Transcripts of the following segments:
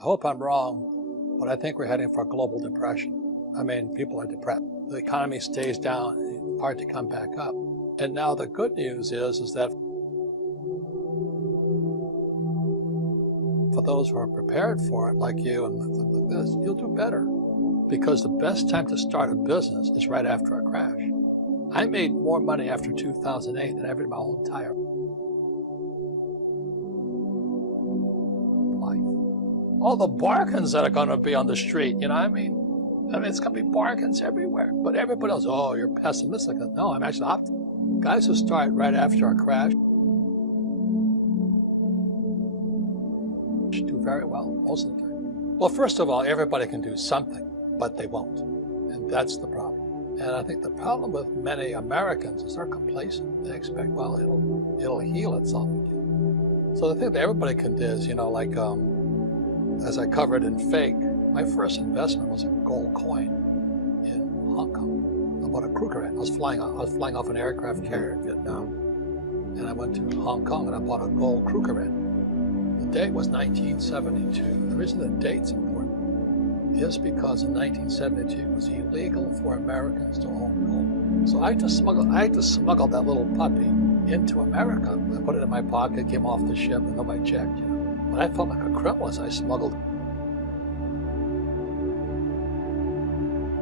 I hope I'm wrong, but I think we're heading for a global depression. I mean, people are depressed. The economy stays down, it's hard to come back up. And now the good news is that for those who are prepared for it, like you and like this, you'll do better. Because the best time to start a business is right after a crash. I made more money after 2008 than I ever in my whole entire life. All the bargains that are going to be on the street, you know what I mean? It's going to be bargains everywhere. But everybody else, oh, you're pessimistic. No, I'm actually optimistic. Guys who start right after a crash do very well most of the time. Well, first of all, everybody can do something, but they won't. And that's the problem. And I think the problem with many Americans is they're complacent. They expect, well, it'll heal itself again. So the thing that everybody can do is, like as I covered in Fake, my first investment was a gold coin in Hong Kong. I bought a Kruger. I was flying off an aircraft carrier in Vietnam, and I went to Hong Kong and I bought a gold Kruger. The date was 1972. The reason the date's important is because in 1972 it was illegal for Americans to own gold. So I had to smuggle that little puppy into America. I put it in my pocket, came off the ship, and nobody checked. But I felt like a criminal as I smuggled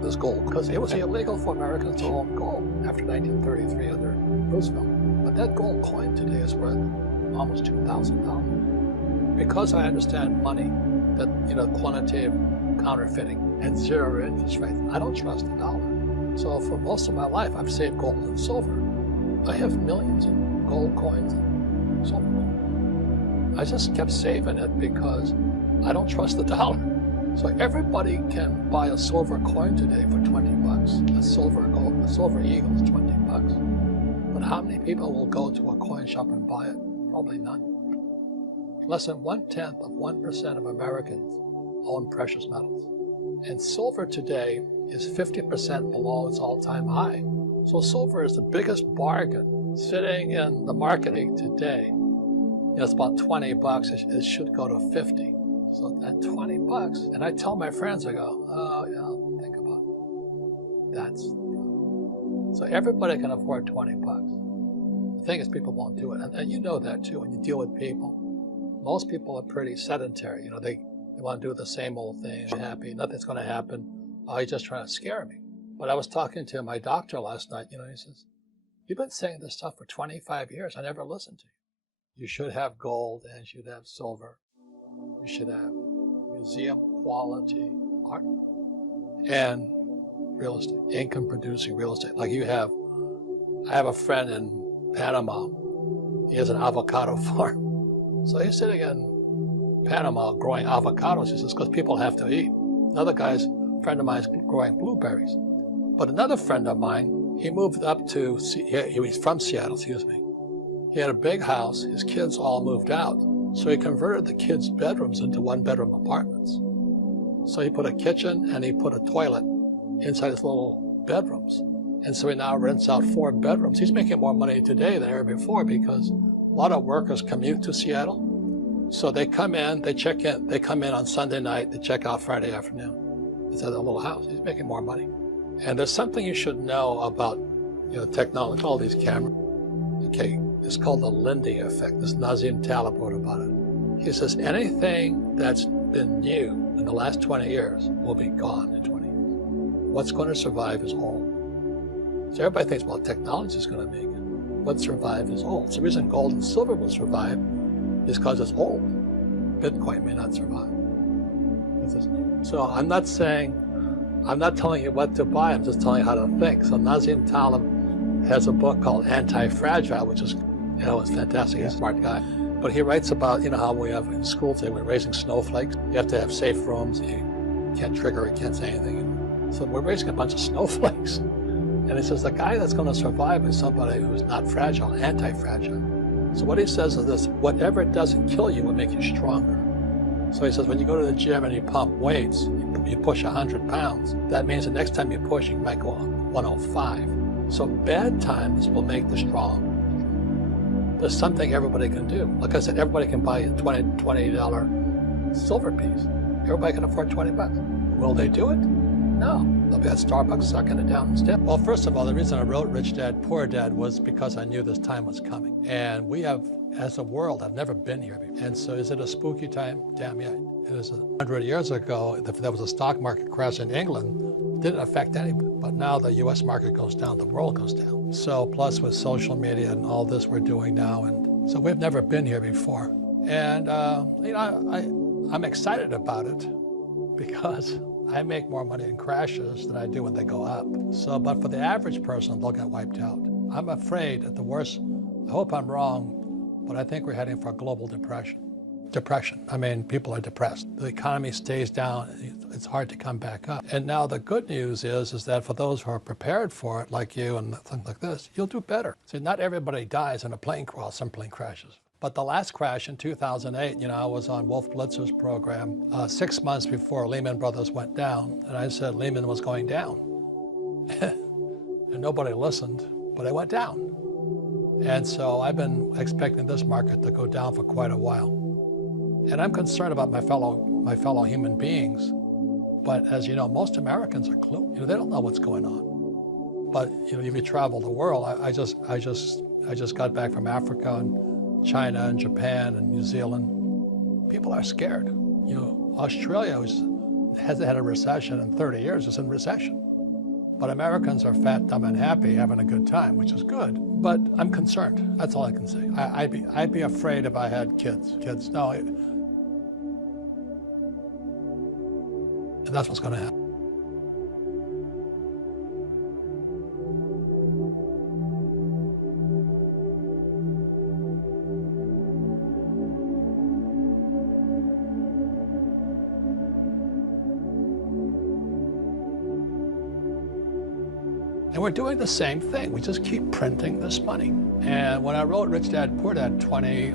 this gold, because it was illegal for Americans to own gold after 1933 under Roosevelt. But that gold coin today is worth almost $2,000. Because I understand money, that quantitative counterfeiting and zero interest rates, I don't trust the dollar. So for most of my life, I've saved gold and silver. I have millions in gold coins and silver coins. I just kept saving it because I don't trust the dollar. So everybody can buy a silver coin today for 20 bucks. A silver eagle is 20 bucks. But how many people will go to a coin shop and buy it? Probably none. Less than 1/10% of Americans own precious metals. And silver today is 50% below its all-time high. So silver is the biggest bargain sitting in the marketing today. It's about 20 bucks. It should go to 50. So at 20 bucks, and I tell my friends, I go, oh yeah, think about it. That's the problem. So everybody can afford 20 bucks. The thing is, people won't do it. And you know that too when you deal with people. Most people are pretty sedentary. They want to do the same old thing. They're happy, nothing's going to happen. Oh, he's just trying to scare me. But I was talking to my doctor last night. He says, you've been saying this stuff for 25 years. I never listened to you. You should have gold and you should have silver. You should have museum quality art and real estate, income producing real estate. Like I have a friend in Panama. He has an avocado farm. So he's sitting in Panama growing avocados. He says, because people have to eat. Another friend of mine is growing blueberries. But another friend of mine, he moved up to, he was from Seattle, excuse me. He had a big house. His kids all moved out. So he converted the kids' bedrooms into one-bedroom apartments. So he put a kitchen and he put a toilet inside his little bedrooms. And so he now rents out 4 bedrooms. He's making more money today than ever before because a lot of workers commute to Seattle. So they come in, they check in, they come in on Sunday night, they check out Friday afternoon. It's at a little house. He's making more money. And there's something you should know about technology, all these cameras. Okay. It's called the Lindy effect. This Nassim Taleb wrote about it. He says anything that's been new in the last 20 years will be gone in 20 years. What's going to survive is old. So everybody thinks, well, technology is going to make it. What survives is old. So the reason gold and silver will survive is because it's old. Bitcoin may not survive. So I'm not telling you what to buy. I'm just telling you how to think. So Nassim Taleb has a book called Anti-Fragile, which is it's fantastic. He's a smart guy. But he writes about, how we have in school today, we're raising snowflakes. You have to have safe rooms. You can't trigger, you can't say anything. So we're raising a bunch of snowflakes. And he says the guy that's going to survive is somebody who's not fragile, anti-fragile. So what he says is this, whatever doesn't kill you will make you stronger. So he says when you go to the gym and you pump weights, you push 100 pounds, that means the next time you push, you might go 105. So bad times will make the strong. There's something everybody can do. Like I said, everybody can buy a $20 silver piece. Everybody can afford 20 bucks. Will they do it? No. They'll be at Starbucks sucking it down instead. Well, first of all, the reason I wrote Rich Dad, Poor Dad was because I knew this time was coming. And we have, as a world, have never been here before. And so is it a spooky time? Damn yeah. It was 100 years ago, if there was a stock market crash in England, it didn't affect anybody. But now the US market goes down, the world goes down. So plus with social media and all this we're doing now, and so we've never been here before. And you know, I'm excited about it because I make more money in crashes than I do when they go up. So, but for the average person, they'll get wiped out. I'm afraid at the worst, I hope I'm wrong, but I think we're heading for a global depression. I mean, people are depressed. The economy stays down, it's hard to come back up. And now the good news is that for those who are prepared for it, like you and things like this, you'll do better. See, not everybody dies in a plane crash, some plane crashes. But the last crash in 2008, you know, I was on Wolf Blitzer's program 6 months before Lehman Brothers went down. And I said Lehman was going down. And nobody listened, but it went down. And so I've been expecting this market to go down for quite a while. And I'm concerned about my fellow human beings. But as you know, most Americans are clueless. You know, they don't know what's going on. But you know, if you travel the world, I just got back from Africa and China and Japan and New Zealand. People are scared. You know, Australia hasn't had a recession in 30 years. It's in recession. But Americans are fat, dumb, and happy, having a good time, which is good. But I'm concerned. That's all I can say. I'd be afraid if I had kids. No. And that's what's going to happen. And we're doing the same thing. We just keep printing this money. And when I wrote Rich Dad, Poor Dad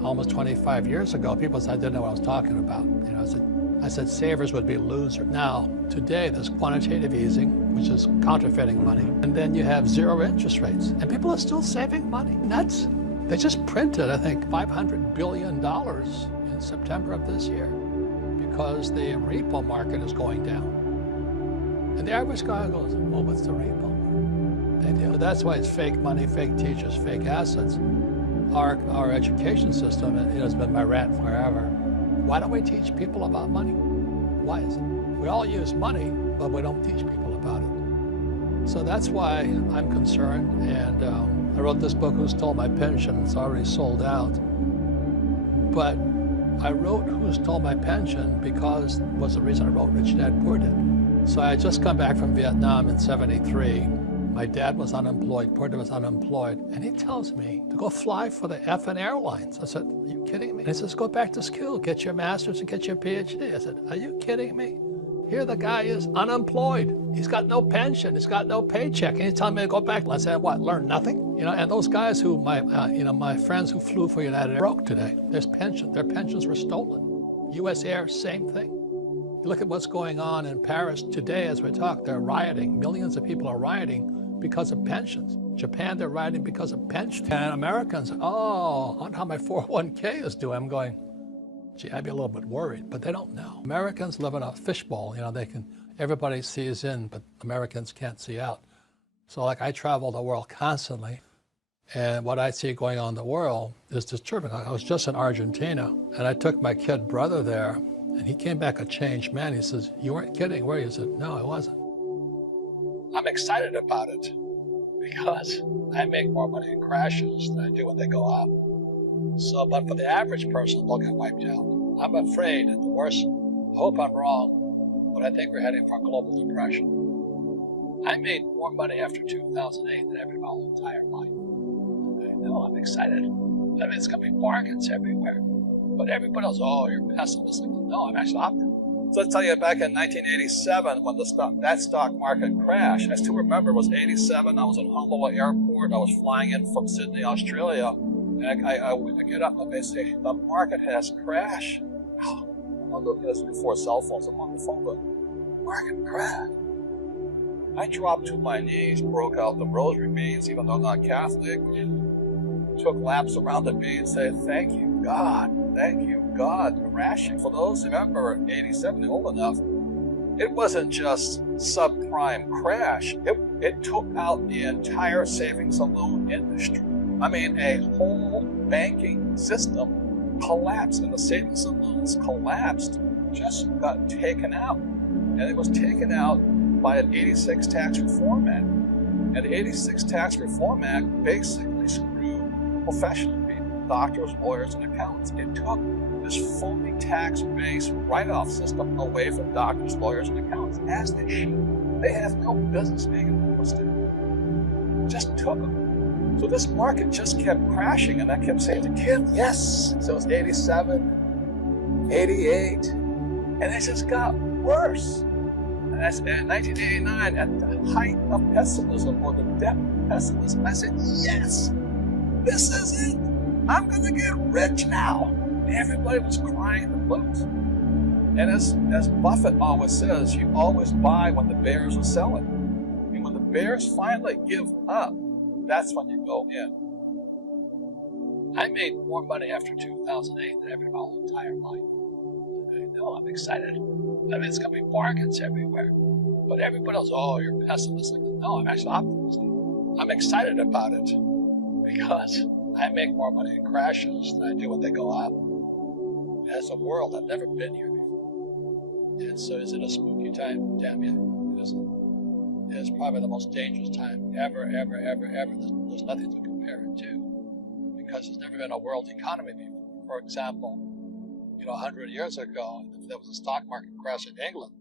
almost 25 years ago, people said I didn't know what I was talking about. You know, I said savers would be losers. Now, today, there's quantitative easing, which is counterfeiting money. And then you have zero interest rates. And people are still saving money. Nuts. They just printed, I think, $500 billion in September of this year because the repo market is going down. And the average guy goes, well, what's the repo? But that's why it's fake money, fake teachers, fake assets. Our education system, it has been my rant forever. Why don't we teach people about money? Why is it? We all use money, but we don't teach people about it. So that's why I'm concerned. And I wrote this book, Who Stole My Pension? It's already sold out. But I wrote Who Stole My Pension because it was the reason I wrote Rich Dad, Poor Dad. So I had just come back from Vietnam in '73. My dad was unemployed, Poor Dad was unemployed, and he tells me to go fly for the effing airlines. I said, are you kidding me? And he says, go back to school, get your master's and get your PhD. I said, are you kidding me? Here the guy is unemployed. He's got no pension, he's got no paycheck, and he's telling me to go back. I said, what, learn nothing? You know, and those guys who, my friends who flew for United Air broke today. Their pensions were stolen. US Air, same thing. You look at what's going on in Paris today as we talk, they're rioting. Millions of people are rioting because of pensions. Japan, they're rioting because of pensions. And Americans, oh, I wonder how my 401k is doing. I'm going, gee, I'd be a little bit worried, but they don't know. Americans live in a fishbowl. You know, everybody sees in, but Americans can't see out. So like I travel the world constantly, and what I see going on in the world is disturbing. I was just in Argentina, and I took my kid brother there, and he came back a changed man. He says, you weren't kidding, were you? I said, no, I wasn't. I'm excited about it because I make more money in crashes than I do when they go up. So, but for the average person, they'll get wiped out. I'm afraid at the worst, I hope I'm wrong, but I think we're heading for a global depression. I made more money after 2008 than ever in my whole entire life. I know, I'm excited. I mean, it's going to be bargains everywhere. But everybody else, oh, you're pessimistic. No, I'm actually optimistic. So let's tell you, back in 1987, when that stock market crashed, I still remember it was 87. I was at Honolulu Airport. I was flying in from Sydney, Australia. And I get up and they say, the market has crashed. Oh, I looked at this before cell phones. I'm on the phone, but market crashed. I dropped to my knees, broke out the rosary beads, even though I'm not Catholic, and took laps around the beads, said, thank you, God, thank you, God, crashing. For those who remember 87, old enough, it wasn't just subprime crash. It took out the entire savings and loan industry. I mean, a whole banking system collapsed, and the savings and loans collapsed, just got taken out. And it was taken out by an 86 Tax Reform Act. And the 86 Tax Reform Act basically screwed professional people, doctors, lawyers, and accountants. It took this fully tax-based write-off system away from doctors, lawyers, and accountants, as they should. They have no business being enforced. Just took them. So this market just kept crashing, and I kept saying to Kim, yes. So it's 87, 88, and it just got worse. And that's in 1989, at the height of pessimism, or the depth of pessimism, I said, yes, this is it. I'm going to get rich now. Everybody was crying the blues. And as Buffett always says, you always buy when the bears are selling. And when the bears finally give up, that's when you go in. I made more money after 2008 than ever in my whole entire life. I know, I'm excited. I mean, it's going to be bargains everywhere. But everybody else, oh, you're pessimistic. No, I'm actually optimistic. I'm excited about it because I make more money in crashes than I do when they go up. As a world, I've never been here before. And so is it a spooky time? Damn yeah, it isn't. It is probably the most dangerous time ever. There's nothing to compare it to because there's never been a world economy before. For example, 100 years ago, if there was a stock market crash in England,